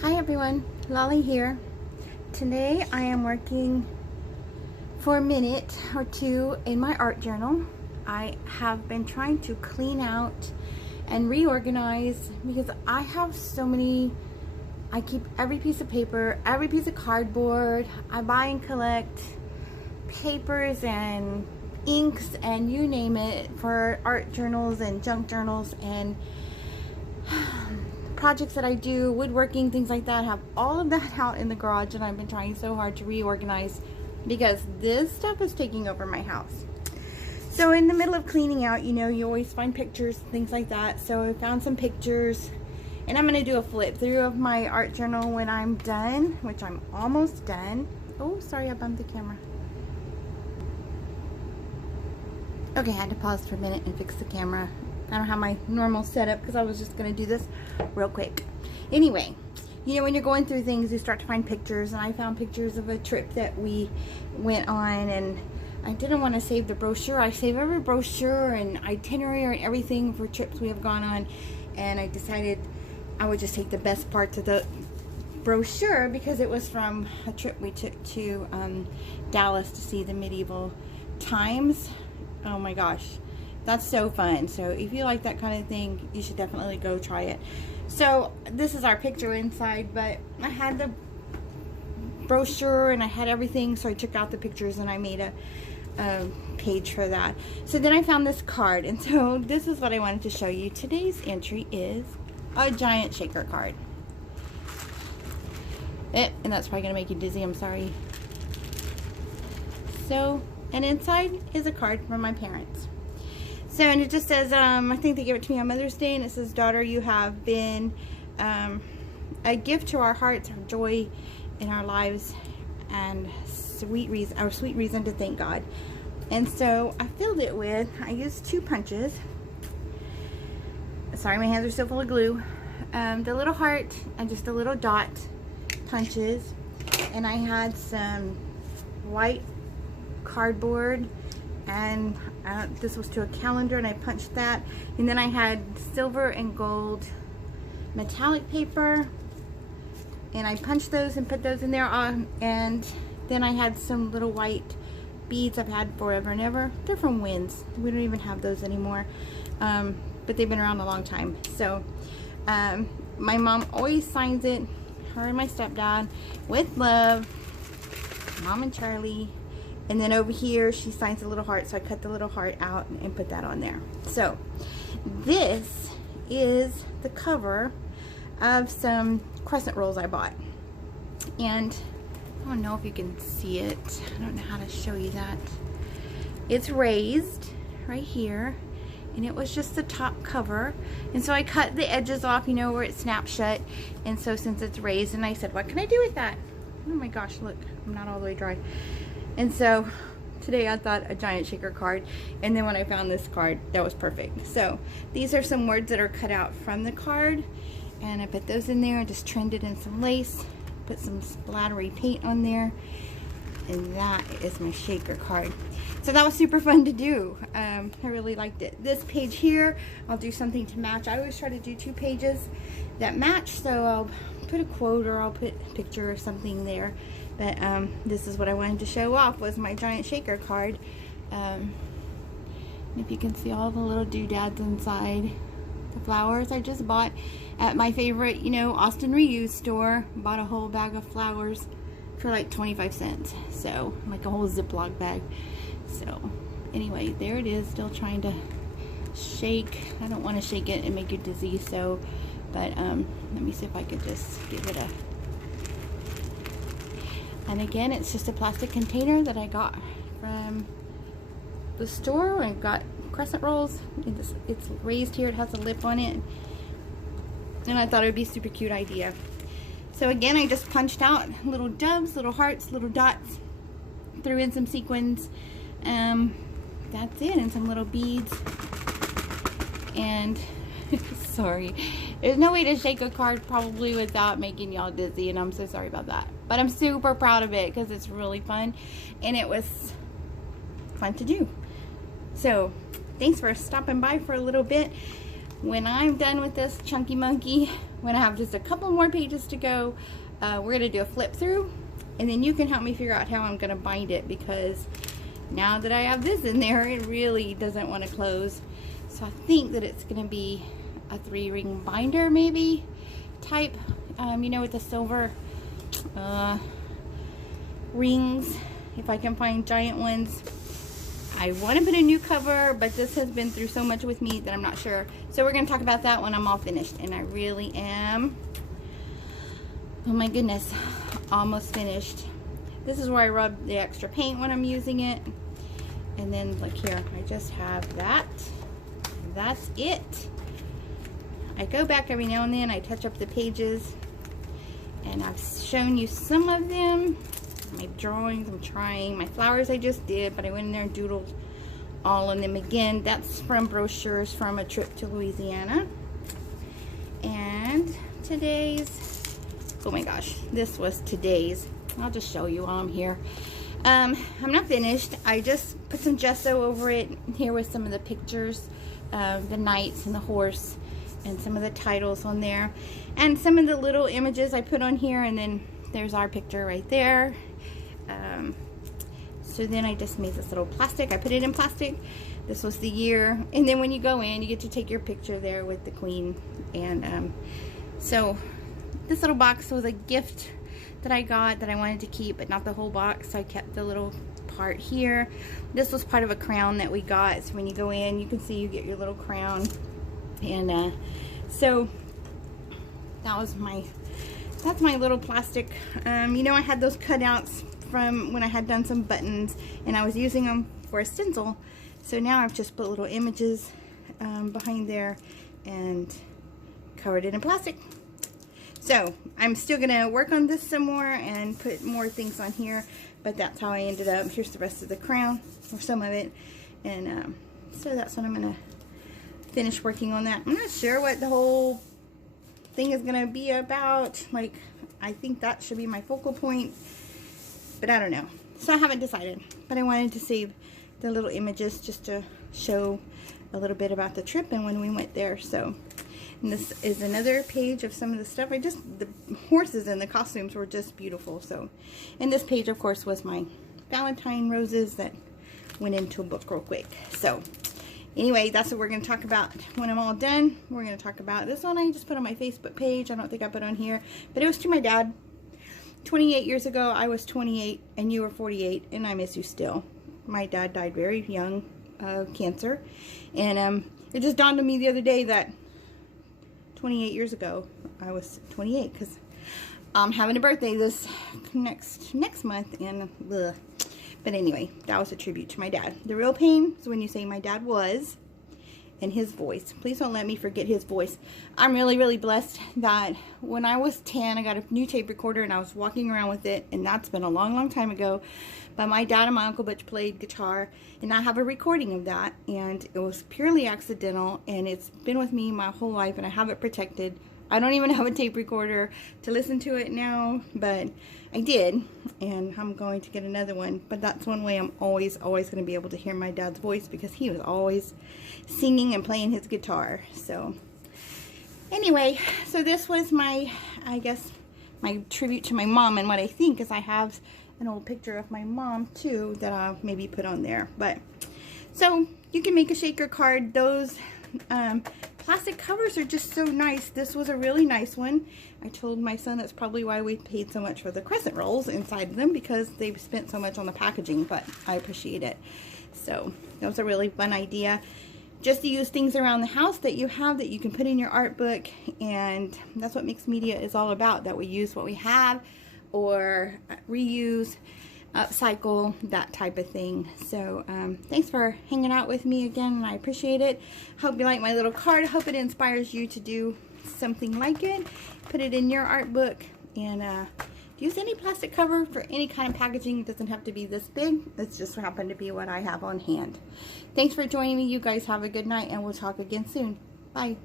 Hi everyone, Lolly here. Today I am working for a minute or two in my art journal. I have been trying to clean out and reorganize because I have so many. I keep every piece of paper, every piece of cardboard. I buy and collect papers and inks and you name it for art journals and junk journals and projects that I do, woodworking, things like that. I have all of that out in the garage, and I've been trying so hard to reorganize because this stuff is taking over my house. So in the middle of cleaning out, you know, you always find pictures, things like that. So I found some pictures, and I'm going to do a flip through of my art journal when I'm done, which I'm almost done. Oh, sorry, I bumped the camera. Okay, I had to pause for a minute and fix the camera. I don't have my normal setup because I was just going to do this real quick. Anyway, you know, when you're going through things, you start to find pictures, and I found pictures of a trip that we went on, and I didn't want to save the brochure. I save every brochure and itinerary and everything for trips we have gone on, and I decided I would just take the best parts of the brochure because it was from a trip we took to Dallas to see the medieval times. Oh my gosh. That's so fun. So if you like that kind of thing, you should definitely go try it. So this is our picture inside, but I had the brochure and I had everything, so I took out the pictures and I made a page for that. So then I found this card, and so this is what I wanted to show you. Today's entry is a giant shaker card. And that's probably gonna make you dizzy, I'm sorry. So, and inside is a card from my parents. So, and it just says, I think they gave it to me on Mother's Day, and it says, "Daughter, you have been a gift to our hearts, our joy in our lives, and sweet reason to thank God." And so I filled it with, I used 2 punches. Sorry, my hands are still full of glue. The little heart and just a little dot punches. And I had some white cardboard, and this was to a calendar, and I punched that. And then I had silver and gold metallic paper, and I punched those and put those in there. And then I had some little white beads I've had forever and ever. They're from Wins. We don't even have those anymore, but they've been around a long time. So my mom always signs it, her and my stepdad, with love, Mom and Charlie. And then over here, she signs a little heart, so I cut the little heart out and put that on there. So this is the cover of some crescent rolls I bought. And I don't know if you can see it. I don't know how to show you that. It's raised right here, and it was just the top cover. And so I cut the edges off, you know, where it snaps shut. And so since it's raised, and I said, what can I do with that? Oh my gosh, look, I'm not all the way dry. And so today I thought a giant shaker card, and then when I found this card, that was perfect. So these are some words that are cut out from the card, and I put those in there and just trimmed it in some lace, put some splattery paint on there, and that is my shaker card. So that was super fun to do. I really liked it. This page here, I'll do something to match. I always try to do 2 pages that match, so I'll put a quote or I'll put a picture or something there. But this is what I wanted to show off, was my giant shaker card. If you can see all the little doodads inside. The flowers I just bought at my favorite, you know, Austin Reuse store. Bought a whole bag of flowers for like 25 cents. So, like a whole Ziploc bag. So, anyway, there it is, still trying to shake. I don't want to shake it and make you dizzy, so, but let me see if I could just give it a... And again, it's just a plastic container that I got from the store. I got crescent rolls. It's raised here. It has a lip on it. And I thought it would be a super cute idea. So again, I just punched out little doves, little hearts, little dots. Threw in some sequins. That's it. And some little beads. And sorry. There's no way to shake a card probably without making y'all dizzy, and I'm so sorry about that. But I'm super proud of it because it's really fun, and it was fun to do. So thanks for stopping by for a little bit. when I'm done with this chunky monkey, when I have just a couple more pages to go, we're gonna do a flip through, and then you can help me figure out how I'm gonna bind it, because now that I have this in there, it really doesn't want to close. So I think that it's gonna be a 3-ring binder maybe type, you know, with the silver rings, if I can find giant ones. I want to put a new cover, but this has been through so much with me that I'm not sure. So we're going to talk about that when I'm all finished. And I really am, oh my goodness, almost finished. This is where I rub the extra paint when I'm using it. And then look here, I just have that. That's it. I go back every now and then, I touch up the pages, and I've shown you some of them. My drawings, I'm trying. My flowers I just did, but I went in there and doodled all of them again. That's from brochures from a trip to Louisiana. And today's, oh my gosh, this was today's. I'll just show you while I'm here. I'm not finished. I just put some gesso over it here with some of the pictures of the knights and the horse and some of the titles on there. And some of the little images I put on here, and then there's our picture right there. So then I just made this little plastic. I put it in plastic. This was the year. And then when you go in, you get to take your picture there with the queen. And so this little box was a gift that I got that I wanted to keep, but not the whole box. So I kept the little part here. This was part of a crown that we got. So when you go in, you can see you get your little crown. And so that was that's my little plastic. You know, I had those cutouts from when I had done some buttons, and I was using them for a stencil. So now I've just put little images behind there and covered it in plastic. So I'm still gonna work on this some more and put more things on here, but that's how I ended up. Here's the rest of the crown, or some of it. And so that's what I'm gonna finish working on that. I'm not sure what the whole thing is gonna be about. Like, I think that should be my focal point, but I don't know. So I haven't decided, but I wanted to save the little images just to show a little bit about the trip and when we went there. So, and this is another page of some of the stuff. The horses and the costumes were just beautiful. So, and this page of course was my Valentine roses that went into a book real quick. So anyway, that's what we're going to talk about when I'm all done. We're going to talk about this one I just put on my Facebook page. I don't think I put on here, but it was to my dad. 28 years ago, I was 28 and you were 48, and I miss you still. My dad died very young of cancer, and it just dawned on me the other day that 28 years ago, I was 28, because I'm having a birthday this next month, and ugh. But anyway, that was a tribute to my dad. The real pain is when you say my dad was, and his voice. Please don't let me forget his voice. I'm really, really blessed that when I was 10, I got a new tape recorder and I was walking around with it, and that's been a long, long time ago. But my dad and my Uncle Butch played guitar, and I have a recording of that, and it was purely accidental, and it's been with me my whole life, and I have it protected. I don't even have a tape recorder to listen to it now, but I did, and I'm going to get another one. But that's one way I'm always going to be able to hear my dad's voice, because he was always singing and playing his guitar. So anyway, so this was my, I guess, my tribute to my mom. And what I think is I have an old picture of my mom too that I'll maybe put on there. But so you can make a shaker card. Those plastic covers are just so nice. This was a really nice one. I told my son that's probably why we paid so much for the crescent rolls inside of them, because they've spent so much on the packaging, but I appreciate it. So that was a really fun idea, just to use things around the house that you have that you can put in your art book. And that's what Mixed Media is all about, that we use what we have, or reuse, upcycle, that type of thing. So thanks for hanging out with me again, and I appreciate it. Hope you like my little card. Hope it inspires you to do something like it. Put it in your art book, and use any plastic cover for any kind of packaging. It doesn't have to be this big. It's just happened to be what I have on hand. Thanks for joining me. You guys have a good night, and we'll talk again soon. Bye.